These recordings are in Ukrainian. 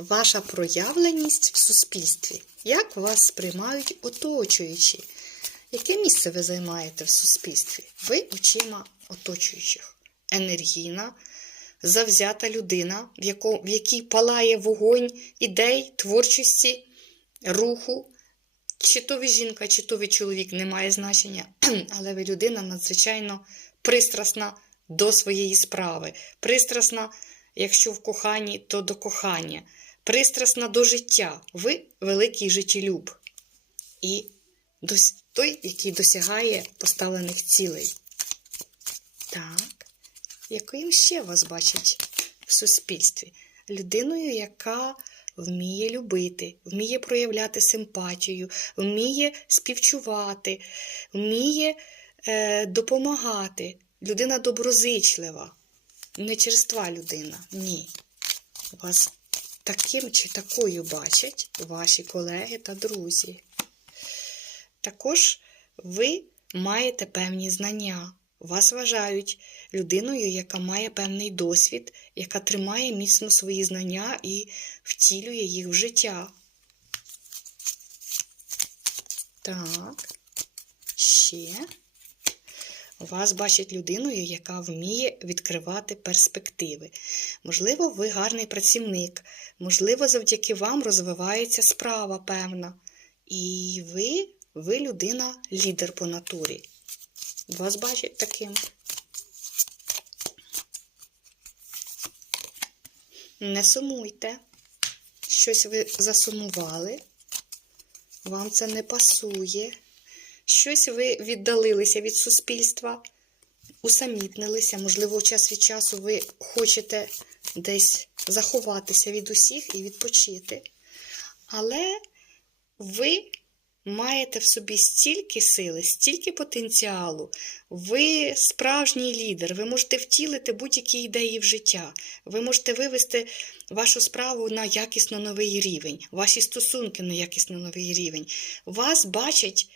ваша проявленість в суспільстві? Як вас сприймають оточуючі? Яке місце ви займаєте в суспільстві? Ви очима оточуючих. Енергійна, завзята людина, в, яко, в якій палає вогонь ідей, творчості, руху. Чи то ви жінка, чи то ви чоловік, не має значення, але ви людина надзвичайно пристрасна до своєї справи. Пристрасна, якщо в коханні, то до кохання. Пристрасна до життя. Ви великий життєлюб. І той, який досягає поставлених цілей. Так. Яким ще вас бачать в суспільстві? Людиною, яка вміє любити, вміє проявляти симпатію, вміє співчувати, вміє е, допомагати. Людина доброзичлива, не черства людина. Ні. Вас таким чи такою бачать ваші колеги та друзі. Також ви маєте певні знання. Вас вважають людиною, яка має певний досвід, яка тримає міцно свої знання і втілює їх в життя. Так. Ще. Вас бачать людиною, яка вміє відкривати перспективи. Можливо, ви гарний працівник, можливо, завдяки вам розвивається справа певна. І ви, ви людина лідер по натурі. Вас бачать таким. Не сумуйте. Щось ви засумували. Вам це не пасує. Щось ви віддалилися від суспільства, усамітнилися. Можливо, час від часу ви хочете десь заховатися від усіх і відпочити. Але ви маєте в собі стільки сили, стільки потенціалу. Ви справжній лідер, ви можете втілити будь-які ідеї в життя. Ви можете вивести вашу справу на якісно новий рівень, ваші стосунки на якісно новий рівень. Вас бачать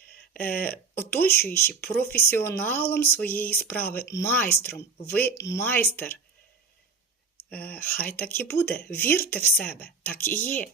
оточуючи професіоналом своєї справи, майстром. Ви майстер. Е, хай так і буде. Вірте в себе, так і є.